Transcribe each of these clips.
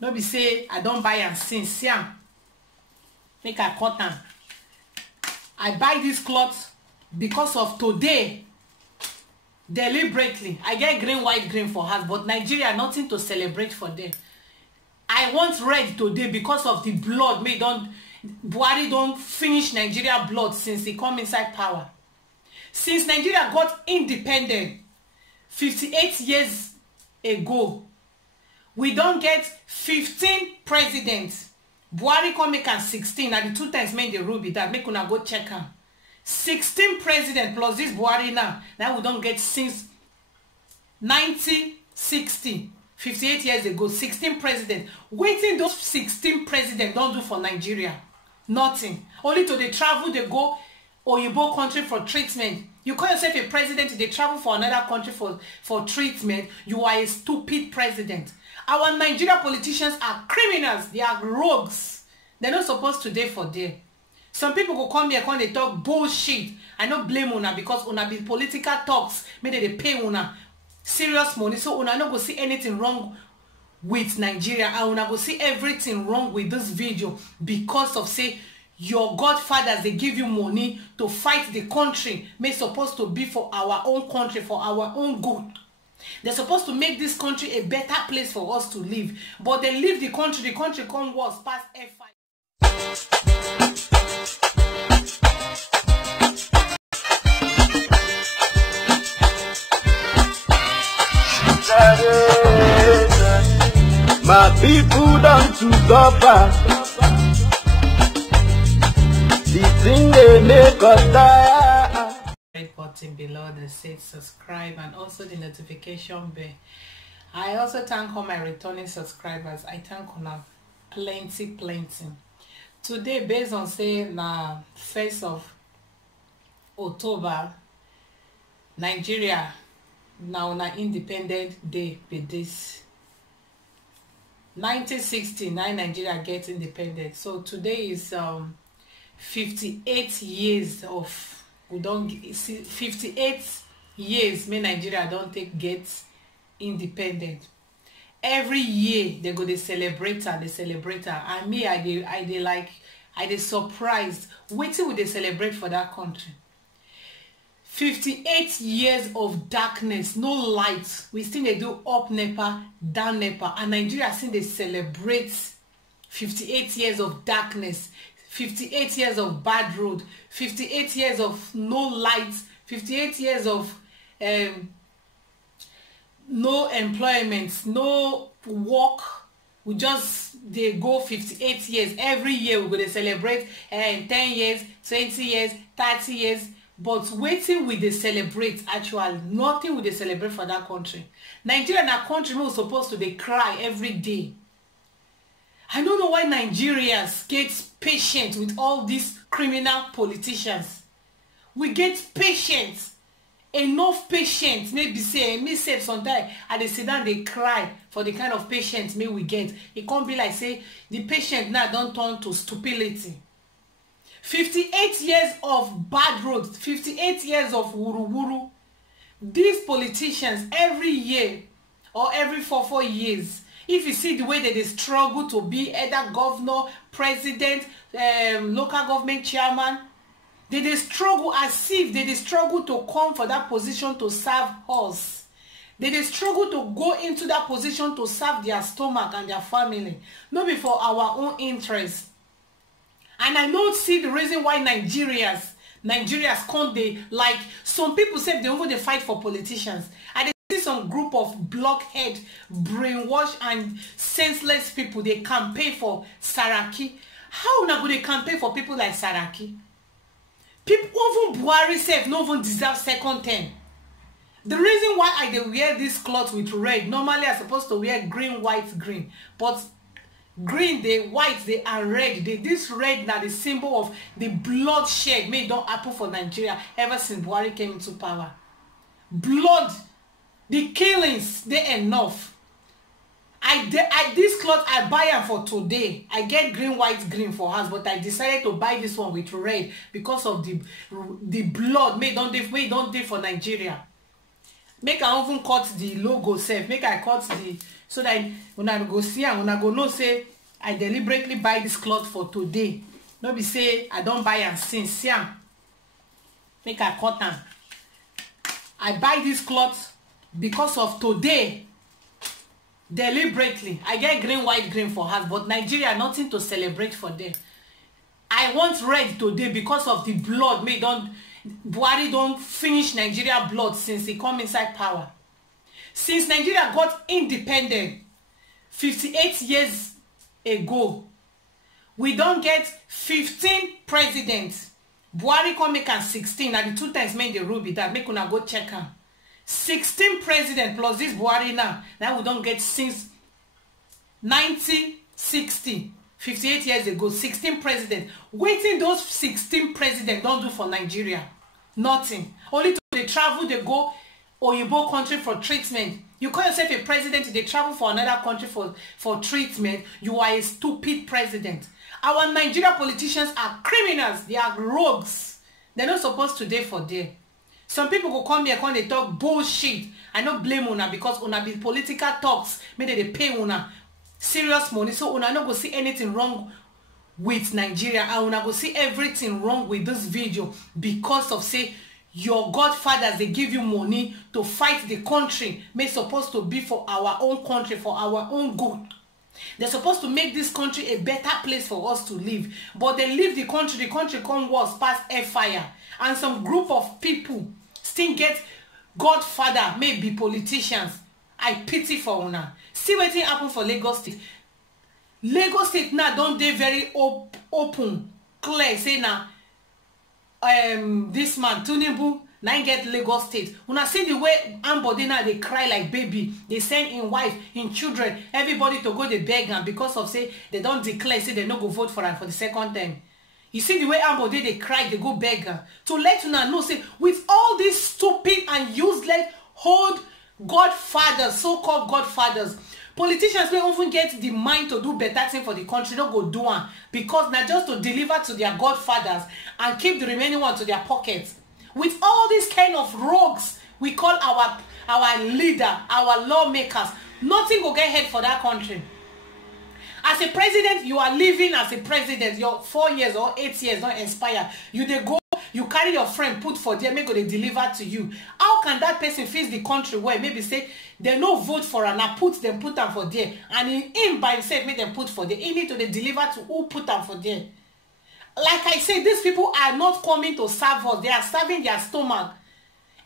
No be say I don't buy am since. See am. Make I cut am. I buy this cloth because of today. Deliberately. I get green, white, green for house, but Nigeria nothing to celebrate for them. I want red today because of the blood. Buhari don't finish Nigeria blood since he come inside power. Since Nigeria got independent 58 years ago, we don't get 15 presidents. Buhari come make am 16, and the 2 times make the rule be that. Make una go check am. 16 president plus this Buhari now. Now we don't get since 1960, 58 years ago, 16 president. Waiting those 16 president don't do for Nigeria. Nothing. Only to they travel, they go Oyibo country for treatment. You call yourself a president, they travel for another country for treatment. You are a stupid president. Our Nigeria politicians are criminals. They are rogues. They're not supposed to do for them. Some people go come here and they talk bullshit. I don't blame una because una be political talks. Maybe they pay una serious money. So una no go see anything wrong with Nigeria. And una go see everything wrong with this video because of say your godfathers, they give you money to fight the country. May supposed to be for our own country, for our own good. They're supposed to make this country a better place for us to live. But they leave the country come worse past F5. My people don't to suffer. The thing they make us die. Red button below that says subscribe and also the notification bell. I also thank all my returning subscribers. I thank una plenty. Today, based on say na 1st of October, Nigeria now na independent day be this. 1969 Nigeria gets independent. So today is 58 years of we don't see 58 years may Nigeria don't get independent. Every year they go they celebrate her. And me I dey surprised. Waiting with they celebrate for that country. 58 years of darkness, no light. We still they do up NEPA, down NEPA, and Nigeria still they celebrate 58 years of darkness, 58 years of bad road, 58 years of no light, 58 years of no employment, no work. We just they go 58 years. Every year we go to celebrate 10 years, 20 years, 30 years. But waiting with the celebrate actually nothing with the celebrate for that country. Nigeria na country we supposed to they cry every day. I don't know why Nigerians get patient with all these criminal politicians. We get patient, enough patience. Maybe say me say sometimes and they sit down they cry for the kind of patience me we get. It can't be like say the patient now don't turn to stupidity. 58 years of bad roads, 58 years of wuru. These politicians every year or every 4 years, if you see the way that they struggle to be either governor, president, local government chairman, they struggle as if they struggle to come for that position to serve us. They struggle to go into that position to serve their stomach and their family, not be for our own interest. And I don't see the reason why Nigerians can't they like some people say they only fight for politicians. And they see some group of blockhead, brainwashed and senseless people they campaign for Saraki. How na go they campaign for people like Saraki? People even Buhari self no even deserve second term. The reason why I they wear this cloth with red, normally I'm supposed to wear green, white, green, but green they white they are red. This red now the symbol of the bloodshed may don't happen for Nigeria ever since Buhari came into power. Blood, the killings they enough. This cloth I buy them for today. I get green, white, green for us, but I decided to buy this one with red because of the blood may don't for Nigeria. make I even cut the logo sef, make I cut the, so that una go see am, una go know say I deliberately buy this cloth for today. No be say I don buy am since. See am, make I cut am. I buy this cloth because of today. Deliberately. I get green, white, green for house, but Nigeria nothing to celebrate for them. I want red today because of the blood. Buhari don't finish Nigeria blood since he come inside power. Since Nigeria got independent 58 years ago, we don't get 15 presidents. Buhari come make am 16, and the 2 times made the rule be that. Make una go check am. 16 president plus this Buhari now we don't get since 1960, 58 years ago. 16 president. Waiting those 16 president don't do for Nigeria nothing. Only to they travel, they go Oyibo country for treatment. You call yourself a president, they travel for another country for treatment. You are a stupid president. Our Nigeria politicians are criminals. They are rogues. They're not supposed to dey for there. Some people go come here and they talk bullshit. I no blame una because una be political talks. Maybe they pay una serious money. So una no go see anything wrong with Nigeria. And una go see everything wrong with this video because of say your godfathers, they give you money to fight the country. May supposed to be for our own country, for our own good. They're supposed to make this country a better place for us to live. But they leave the country come worse past air fire. And some group of people still get godfather, maybe politicians. I pity for una. See what happen for Lagos State. Lagos State now don't they very open, clear. Say now, this man Tinubu now get Lagos State. Una see the way Ambode now they cry like baby. They send in wife, in children, everybody to go they beg am because of say they don't declare say they no go vote for am for the second time. You see the way Ambode they cry, they go beg her. To let you know, say, with all these stupid and useless old godfathers, so-called godfathers, politicians may often get the mind to do better thing for the country, don't go do one. Because not just to deliver to their godfathers and keep the remaining one to their pockets. With all these kind of rogues, we call our leader, our lawmakers, nothing will get ahead for that country. As a president, you are living as a president. Your 4 years or 8 years don't expire. You they go, you carry your friend, put for them, make they deliver to you. How can that person face the country where maybe say they no vote for and I put them for there, and him by himself make them put for there. He need to deliver to who put them for there. Like I said, these people are not coming to serve us. They are serving their stomach.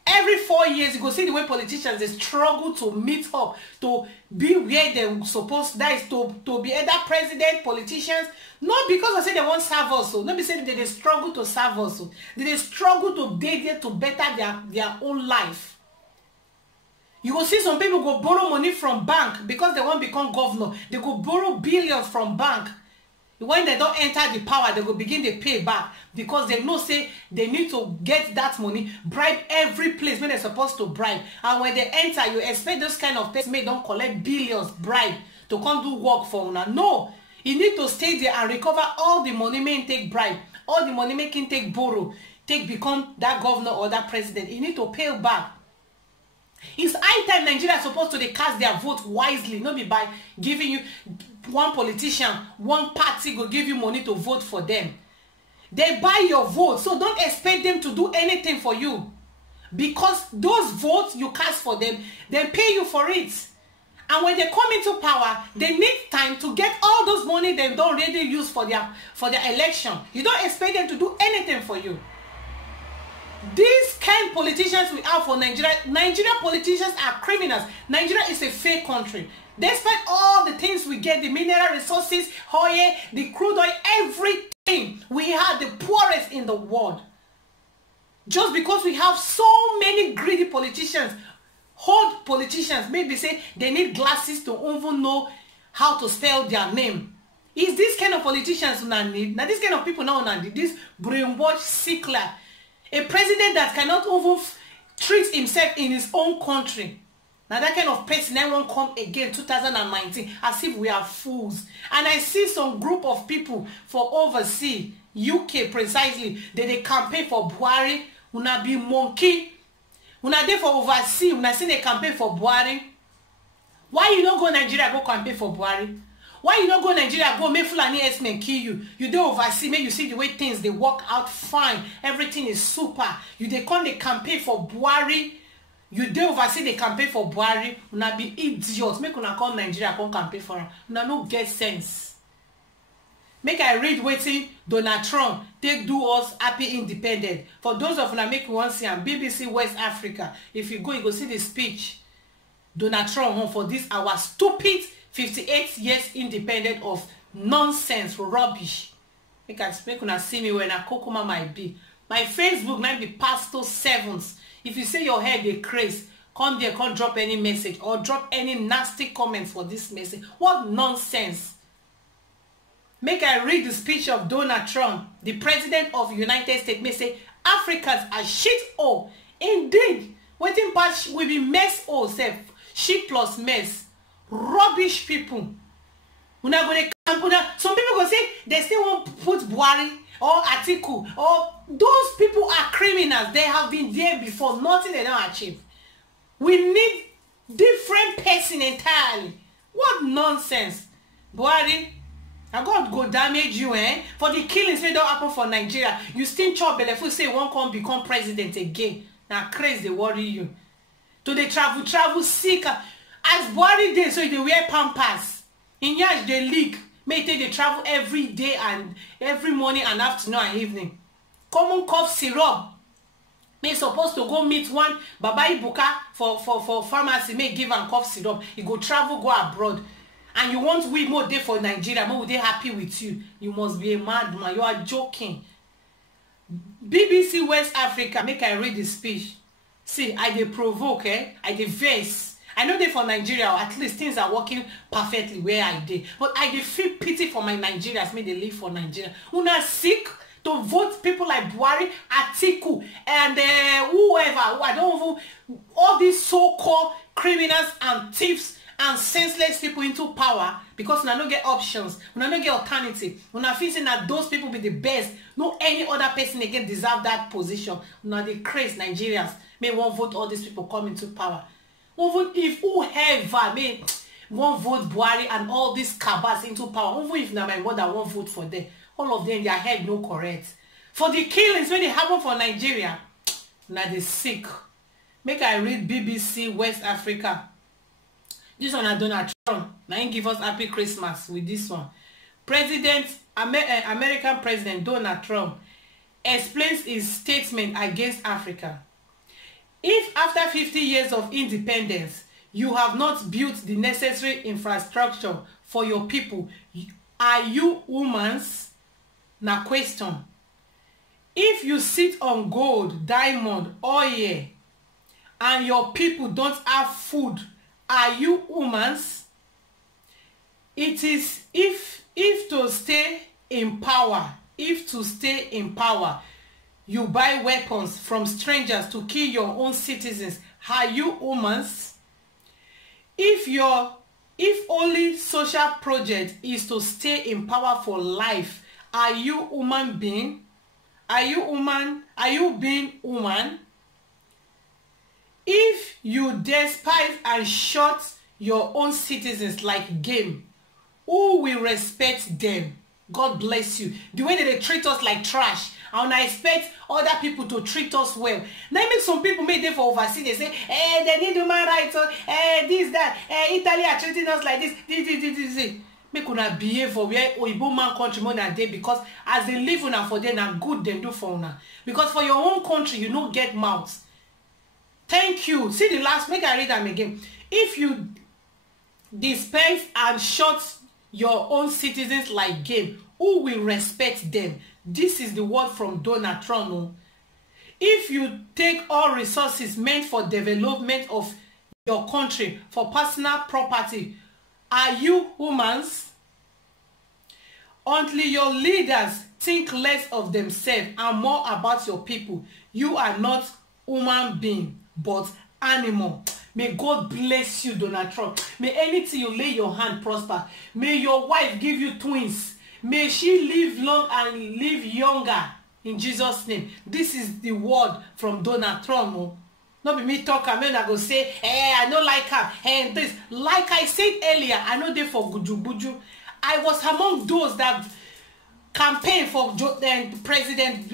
Every 4 years, you go see the way politicians they struggle to meet up, to be where they're supposed, that is to be either president, politicians, not because I say they won't serve us, so not be saying that they struggle to serve us, so they struggle to date there to better their own life. You will see some people go borrow money from bank because they won't become governor. They go borrow billions from bank. When they don't enter the power, they will begin to pay back because they know say they need to get that money, bribe every place where they're supposed to bribe. And when they enter, you expect those kind of places may don't collect billions bribe to come do work for una. No, you need to stay there and recover all the money making take bribe, all the money making take borrow, take become that governor or that president. You need to pay back. It's high time Nigeria is supposed to cast their vote wisely, not be by giving you one politician, one party go give you money to vote for them. They buy your vote, so don't expect them to do anything for you. Because those votes you cast for them, they pay you for it. And when they come into power, they need time to get all those money they don't really use for their election. You don't expect them to do anything for you. These kind of politicians we have for Nigeria, Nigerian politicians are criminals. Nigeria is a fake country. Despite all the things we get, the mineral resources, oil, the crude oil, everything, we are the poorest in the world. Just because we have so many greedy politicians, old politicians, maybe say they need glasses to even know how to spell their name. Is this kind of politicians we need? Now this kind of people now need this brainwash sickler. A president that cannot even treat himself in his own country. Now that kind of person I won't come again 2019 as if we are fools. And I see some group of people for overseas, UK precisely, that they campaign for Buhari, una be monkey. Una dey for overseas, una see dey campaign for Buhari. Why you no go Nigeria go campaign for Buhari? Why you no go Nigeria go make Fulani herdsmen kill you? You dey oversee, make you see the way things dey work out fine. Everything is super. You dey come dey campaign for Buhari. You dey oversee the campaign for Buhari. Una be idiots. Make una come Nigeria come campaign for am. Una no get sense. Make I read wetin Donald Trump take do us happy independent. For those of una make you wan see am, BBC West Africa. If you go see the speech Donald Trump for this our stupid 58 years independent of nonsense, rubbish. Make una see me when a kokoma might be. My Facebook might be Pastor Sevens. If you say your head dey craze, come there, come drop any message or drop any nasty comments for this message. What nonsense. Make I read the speech of Donald Trump, the president of the United States. May say Africans are shit hole. Indeed, waiting past will be mess hole self. Shit plus mess. Rubbish people. Una go dey camp. Some people go say they still won't put Buhari or Atiku, or those people are criminals. They have been there before. Nothing they don't achieve. We need different person entirely. What nonsense. Buhari, and God go damage you, for the killings wey don't happen for Nigeria. You still chop belleful say you won't come become president again. Now crazy they worry you. To the travel sick. As Buhari dey, so they wear pampers. In Yash they leak. May they travel every day and every morning and afternoon and evening. Common cough syrup. May supposed to go meet one Baba Ibuka for pharmacy. May give am cough syrup. He go travel, go abroad. And you want we more day for Nigeria, more they happy with you. You must be a madman. You are joking. BBC West Africa, make I read the speech. See, I dey provoke, I dey vex. I know they for Nigeria, or at least things are working perfectly where I dey. But I dey feel pity for my Nigerians, may they live for Nigeria. Una sick to vote people like Buhari, Atiku, and whoever, who I don't know, all these so-called criminals and thieves and senseless people into power because una no get options, una no get alternative. Una feel saying that those people be the best. No any other person again deserve that position. Una dey craze Nigerians. May one vote all these people come into power. One vote if whoever may one vote Buhari and all these cabals into power. Even if na my mother won't vote for them, all of them their head no correct. For the killings when they happen for Nigeria, na they sick. Make I read BBC West Africa. This one na Donald Trump. Now he give us happy Christmas with this one. American President Donald Trump explains his statement against Africa. If after 50 years of independence, you have not built the necessary infrastructure for your people, are you humans? Na question. If you sit on gold, diamond, oil, and your people don't have food, are you humans? It is if to stay in power, you buy weapons from strangers to kill your own citizens, are you humans? If only social project is to stay in power for life, are you human being? Are you being human? If you despise and shut your own citizens like game, who will respect them? God bless you. The way that they treat us like trash, and I expect other people to treat us well. Now make some people make them for overseas. They say, they need human rights, this, that, Italy are treating us like this. Make una behave for where Oyibo man country more than they, because as they live una for them and good them do for una. Because for your own country, you don't get mouths. Thank you. See the last, make I read them again. If you despise and shut your own citizens like game, who will respect them? This is the word from Donald Trump. If you take all resources meant for development of your country for personal property, are you humans? Until your leaders think less of themselves and more about your people, you are not human being but animal. May God bless you, Donald Trump. May anything you lay your hand prosper. May your wife give you twins. May she live long and live younger. In Jesus' name. This is the word from Donald Trump. No be me talk, I mean I go say, I don't like her, and this. Like I said earlier, I know they for buju. I was among those that campaign for President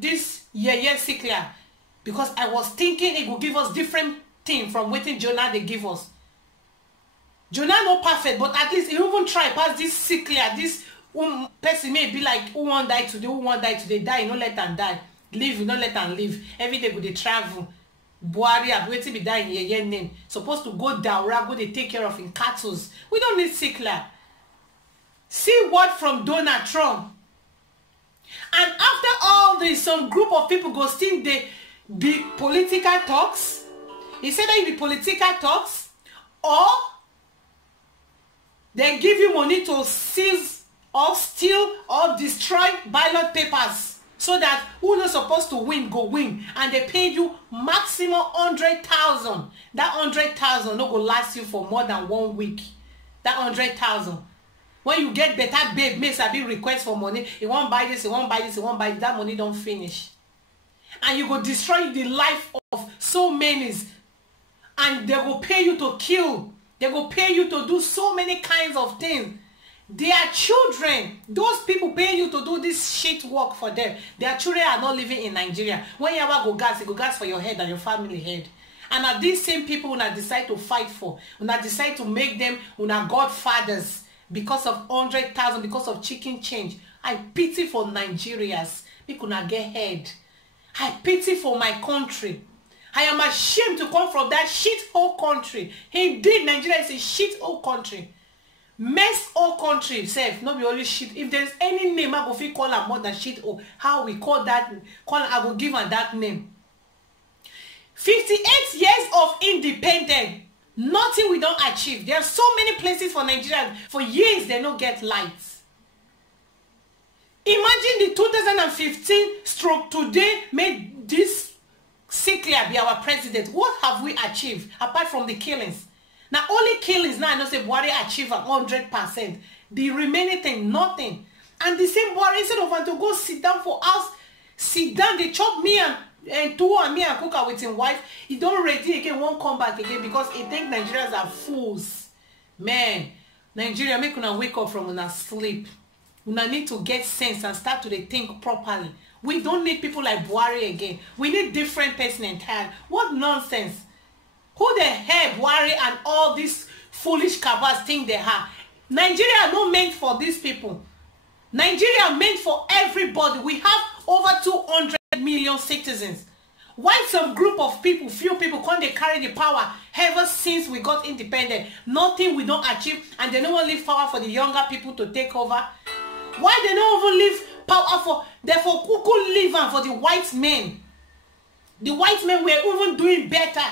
this year Siklia, because I was thinking it would give us different thing from waiting Jonah they give us. Jonah not perfect, but at least he even try pass this Siklia, this person may be like who won't die today, die, no let them die. Live, no let them live. Every day go they travel. Buhari waiting be dying here name. Supposed to go down, go they take care of in cattle. We don't need Siklia. See what from Donald Trump. And after all this, some group of people go still they be political talks. He said that it be political talks, or they give you money to seize or steal or destroy ballot papers, so that who not supposed to win go win, and they pay you maximum 100,000. That 100,000 no go last you for more than 1 week. That 100,000. When you get better babe, makes a big request for money. You won't buy this, you won't buy this, you won't buy this. That money don't finish, and you go destroy the life of so many, and they go pay you to kill. They go pay you to do so many kinds of things. Their children, those people paying you to do this shit work for them, their children are not living in Nigeria. When you ever go gas, you go gas for your head and your family head. And are these same people when I decide to fight for, when I decide to make them when I godfathers because of 100,000, because of chicken change. I pity for Nigerians. We could not get head. I pity for my country. I am ashamed to come from that shithole country. Indeed, Nigeria is a shithole country. Mess all country self, not be only shit. If there's any name I go fit call her more than shithole, how we call that? I will give her that name. 58 years of independence. Nothing we don't achieve. There are so many places for Nigerians. For years, they don't get lights. Imagine the 2015 stroke today made this Siklia be our president. What have we achieved apart from the killings? Now, only killings now, I know say Buhari achieve 100%. The remaining thing, nothing. And the same Buhari, instead of want to go sit down for us, sit down, they chop me and two and me and cook her with his wife. He don't ready again, won't come back again because he think Nigerians are fools. Man, Nigeria, make una wake up from una sleep. Una need to get sense and start to think properly. We don't need people like Buhari again. We need different person entirely. What nonsense. Who the hell Buhari and all these foolish cabals think they are? Nigeria not meant for these people. Nigeria meant for everybody. We have over 200 million citizens. Why some group of people, few people, can't they carry the power ever since we got independent? Nothing we don't achieve, and they don't leave power for the younger people to take over. Why they don't even leave power for, therefore Kuku leave for the white men? The white men were even doing better.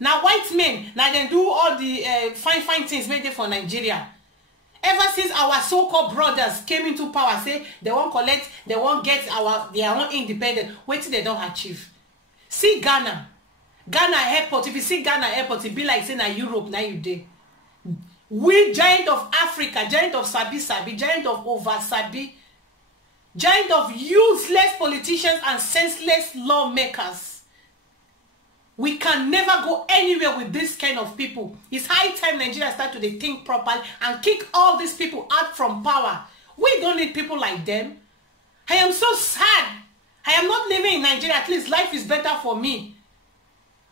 Now white men, now they do all the fine things made for Nigeria. Ever since our so-called brothers came into power, say they won't collect, they won't get their own independence. Wait till they don't achieve. See Ghana airport. If you see Ghana airport, it be like saying na Europe now you dey. We giant of Africa, giant of Sabi, giant of over Sabi, giant of useless politicians and senseless lawmakers. We can never go anywhere with this kind of people. It's high time Nigeria start to think properly and kick all these people out from power. We don't need people like them. I am so sad. I am not living in Nigeria. At least life is better for me.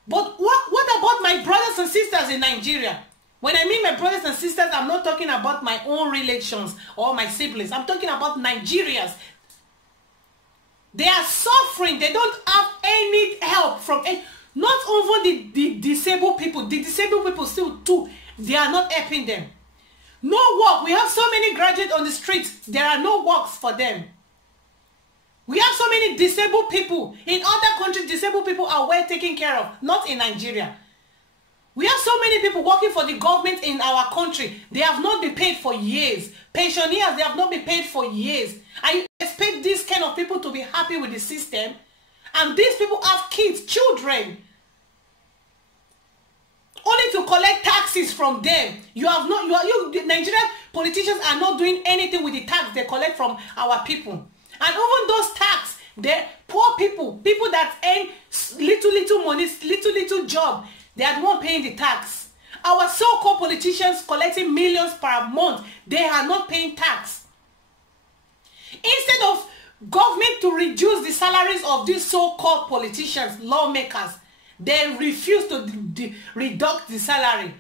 But what about my brothers and sisters in Nigeria? When I mean my brothers and sisters, I'm not talking about my own relations or my siblings. I'm talking about Nigerians. They are suffering. They don't have any help from any. Not even the disabled people. The disabled people still too. They are not helping them. No work. We have so many graduates on the streets. There are no works for them. We have so many disabled people. In other countries, disabled people are well taken care of. Not in Nigeria. We have so many people working for the government in our country. They have not been paid for years. Pensioners, they have not been paid for years. And you expect this kind of people to be happy with the system? And these people have kids, children. Only to collect taxes from them. The Nigerian politicians are not doing anything with the tax they collect from our people. And even those tax, The poor people that earn little money, little job, they are the one paying the tax. Our so-called politicians collecting millions per month, they are not paying tax. Instead of government to reduce the salaries of these so-called politicians, lawmakers, they refuse to reduce the salary.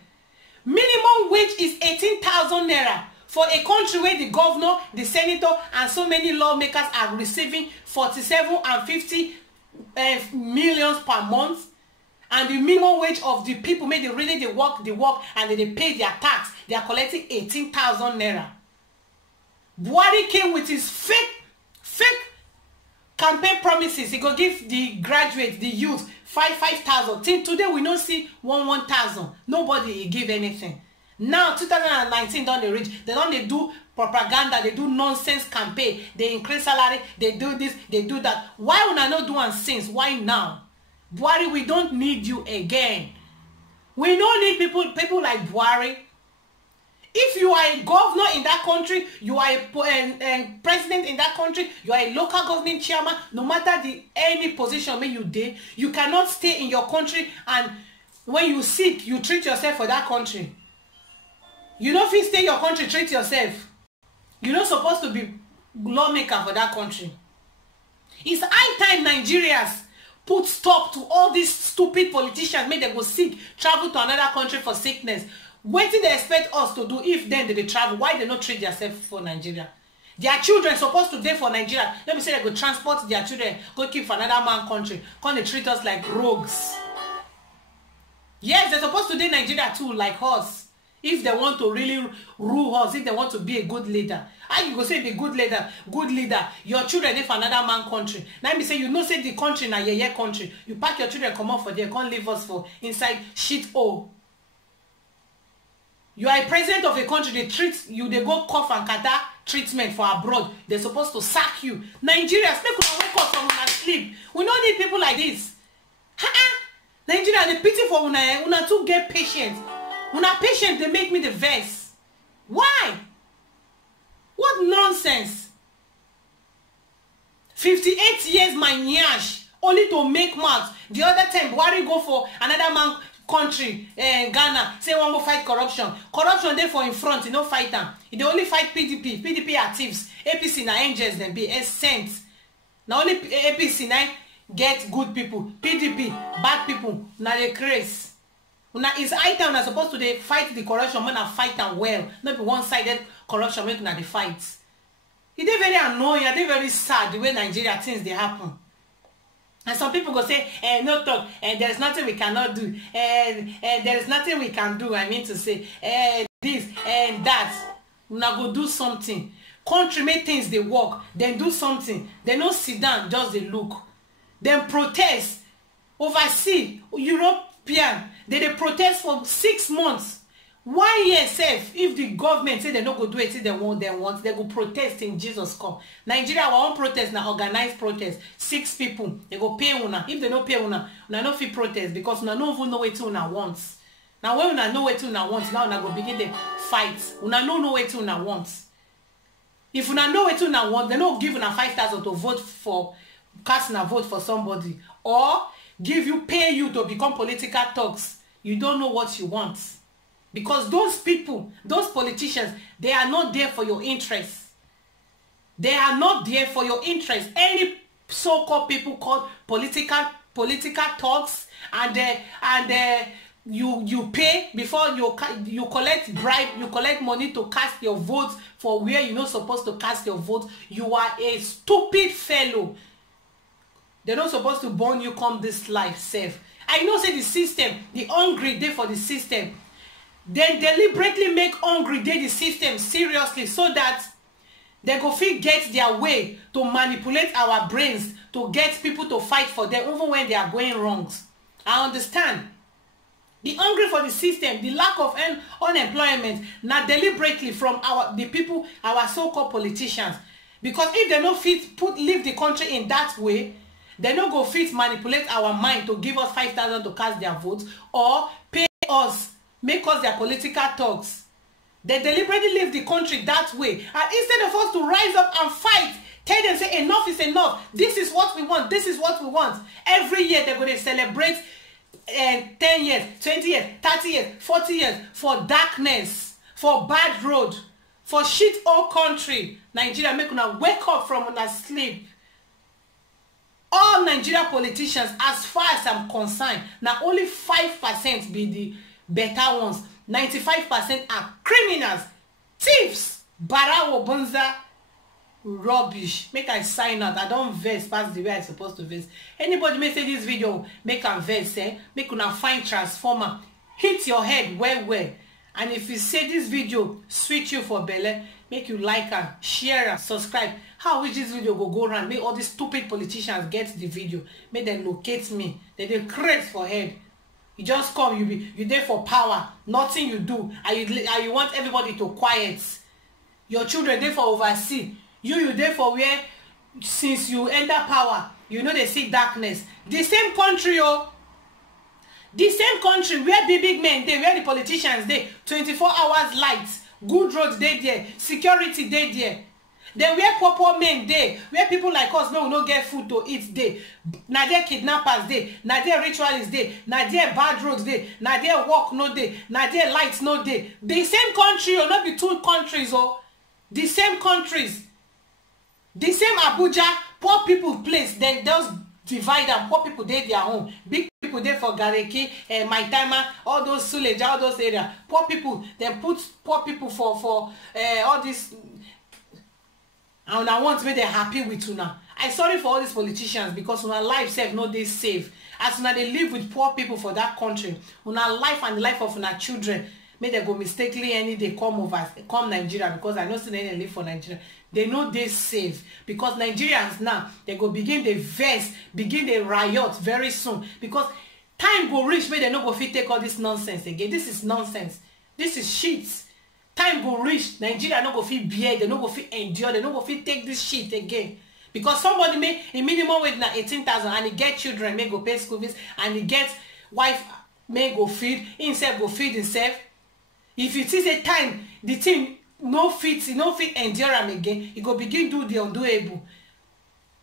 Minimum wage is 18,000 naira for a country where the governor, the senator, and so many lawmakers are receiving 47 and 50 millions per month. And the minimum wage of the people, they really work, and they pay their tax. They are collecting 18,000 naira. Buhari came with his fake campaign promises. He go give the graduates, the youth, 5,000. Till today, we don't see 1,000. Nobody give anything. Now, 2019 don't they reach. They don't do propaganda. They do nonsense campaign. They increase salary. They do this. They do that. Why would I not do and since? Why now? Buhari, we don't need you again. We don't need people like Buhari. If you are a governor in that country, you are a president in that country, you are a local government chairman, no matter any position where you dey, you cannot stay in your country, and when you sick, you treat yourself for that country. You don't fit stay in your country, treat yourself. You're not supposed to be lawmaker for that country. It's high time Nigerians put stop to all these stupid politicians, make them go sick, travel to another country for sickness. What did they expect us to do if then they travel? Why they not treat themselves for Nigeria? Their children supposed to dey for Nigeria. Let me say they go transport their children, go keep for another man country. Come they treat us like rogues. Yes, they're supposed to dey Nigeria too, like us. If they want to really rule us, if they want to be a good leader. How you go say be good leader? Your children dey for another man country. Now me say you know say the country na yeye country. You pack your children come out for there, can't leave us for inside shit hole. You are a president of a country, they treat you, they go cough and kata treatment for abroad. They're supposed to sack you. Nigerians, make una wake up from una sleep. We don't need people like this. Nigeria, the pity for una, una too get patient. Una patient, they make me the vex. Why? What nonsense? 58 years my nyash, only to make mouth. The other time, Buhari go for another man country, Ghana, say one go fight corruption. Corruption dey for in front, you no fight them. They only fight PDP. PDP are thieves. APC na angels, them be saints. Now only APC na get good people. PDP, bad people. Now they craze. Now it's high time na supposed to dey fight the corruption, when I fight them well. Not be one-sided corruption, make na the fight. It dey very annoying, it dey very sad the way Nigeria things they happen. And some people go say, no talk, there's nothing we cannot do, there is nothing we can do, I mean to say, this and that. Una go do something. Country make things they work, then do something. They no sit down, just they look. Then protest. Overseas, European, they protest for 6 months. 1 year safe, if the government say they no go do it, they want, they go protest in Jesus come. Nigeria, our own protest now, organized protest. 6 people, they go pay una. If they no pay una no fit protest because una no even know what una wants. Now when una know what una wants, now una go begin the fight. Una no know what una wants. If una know what una want, they no give una 5,000 to vote for, cast a vote for somebody, or pay you to become political talks. You don't know what you want. Because those people, those politicians, they are not there for your interest. They are not there for your interest. Any so-called people called political talks, and you pay before you collect bribe, you collect money to cast your votes for where you're not supposed to cast your vote. You are a stupid fellow. They're not supposed to born you come this life safe. I know say the system, the hungry day for the system. Then deliberately make hungry dey the system seriously so that they go fit get their way to manipulate our brains to get people to fight for them even when they are going wrongs. I understand. The hungry for the system, the lack of unemployment, not deliberately from the people, our so-called politicians. Because if they no fit leave the country in that way, they no go fit manipulate our mind to give us 5,000 to cast their votes or pay us, make us their political talks. They deliberately leave the country that way. And instead of us to rise up and fight, tell them, say, enough is enough. This is what we want. This is what we want. Every year they're going to celebrate 10 years, 20 years, 30 years, 40 years for darkness, for bad road, for shit old country. Nigeria, make una wake up from una sleep. All Nigeria politicians, as far as I'm concerned, now only 5% be the better ones. 95% are criminals, thieves, barawo, bonza, rubbish. Make I sign out. I don't verse past the way I supposed to verse. Anybody may say this video, make a verse, make una find transformer, hit your head well. And if you say this video sweet you for belle, make you like and share and subscribe. How wish this video go around? Make all these stupid politicians get the video. Make them locate me. They create for head. You just come, you there for power. Nothing you do. And you want everybody to quiet. Your children there for oversee. You there for where since you enter power, you know they see darkness. The same country, oh. The same country where the big men they, where the politicians they 24 hours lights, good roads they there, security they there. Then where poor men they, where people like us no get food to eat they, na there kidnappers they, na there ritualists they, na there bad roads they, na there walk no day, na there lights no day. The same country, or not be two countries, oh, the same countries, the same Abuja, poor people place, then those divide and poor people they their home. Big people there for Gareki, Maitama, all those Suleja, all those areas. Poor people, then put poor people for all this. And I want to make them happy with una. I'm sorry for all these politicians because una life self no dey safe. As una they live with poor people for that country, una life and the life of una children, may they go mistakenly any day come Nigeria because I know still they live for Nigeria. They know they safe because Nigerians now they go begin the verse, begin the riot very soon because time go reach where they no go fit take all this nonsense again. This is nonsense. This is shit. Time go reach, Nigeria no go fit bear, they no go fit endure, they no go fit take this shit again. Because somebody make a minimum wage na 18,000 and he get children, may go pay school fees, and he get wife, may go feed, himself go feed himself. If you see the time, the thing no fit endure him again, he go begin do the undoable.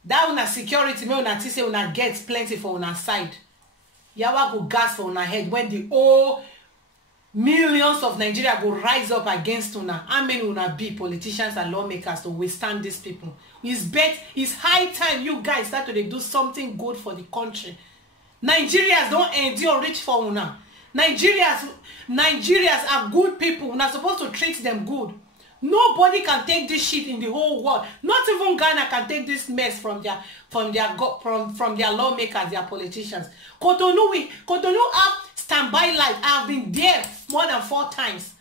That una security, may una say una get plenty for una side. Yawa go gas for una head when the whole millions of Nigeria go rise up against una. How many una be politicians and lawmakers to withstand these people? It's high time you guys start to do something good for the country. Nigerians don't endure rich for una. Nigerians are good people. Una supposed to treat them good. Nobody can take this shit in the whole world. Not even Ghana can take this mess from their lawmakers, their politicians. Cotonou have standby light. I've been there more than 4 times.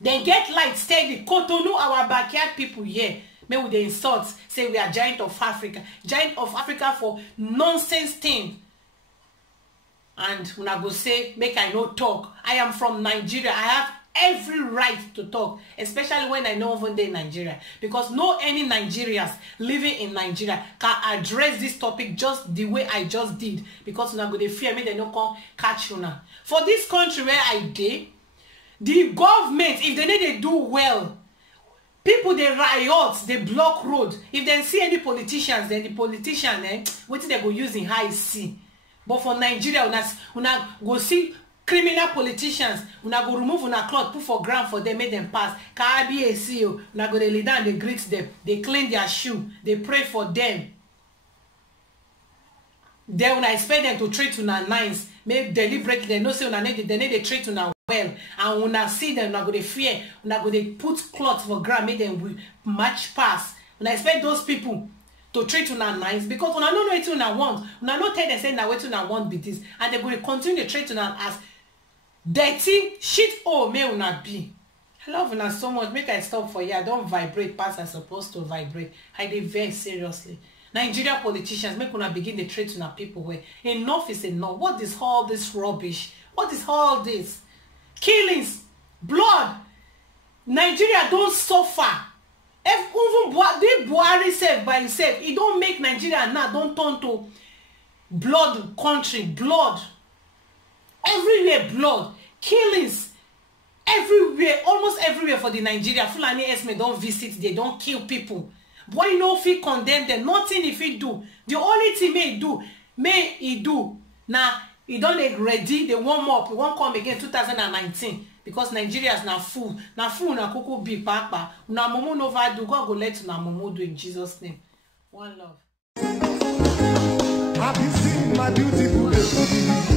They get light steady. Cotonou, our backyard people here. Maybe they insult, say we are giant of Africa. Giant of Africa for nonsense thing. And when I go say, make I no talk. I am from Nigeria. I have every right to talk, especially when I know even in Nigeria, because no any Nigerians living in Nigeria can address this topic just the way I just did, because una go dey fear me they no come catch una. For this country where I dey, the government, if they need to do well, people they riot, they block road. If they see any politicians, then the politician what they go use in high C. But for Nigeria, una go see criminal politicians, una go remove una cloth, put for ground for them, make them pass. KBAC, una go they lay down, they greet them, they clean their shoe, they pray for them. Then when I expect them to treat una nice, make deliberately, they know say una need they treat una well, and una see them, una go they fear, una go they put cloth for ground, make them match pass. When I expect those people to treat una nice, because una no know what una want, una no tell them say na what una want be this, and they go to continue to treat una as dirty shit. Oh, may una be. I love una so much. Make I stop for you. I don't vibrate past I'm supposed to vibrate. I dey very seriously. Nigeria politicians, make una begin the treat una people where enough is enough. What is all this rubbish? What is all this? Killings, blood. Nigeria don't suffer. If even Buhari said by himself, he don't make Nigeria now don't turn to blood country, blood. Everywhere blood, killings, everywhere, almost everywhere for the Nigeria, Fulani Esme don't visit, they don't kill people. Boy, no fit condemn them, nothing if he do. The only thing may he do. Now, he don't like ready, they warm up, he won't come again 2019. Because Nigeria is now full. Now full na kuku big papa. Una momo no do. God go let una momo do in Jesus' name. One love. Have you seen my beautiful baby?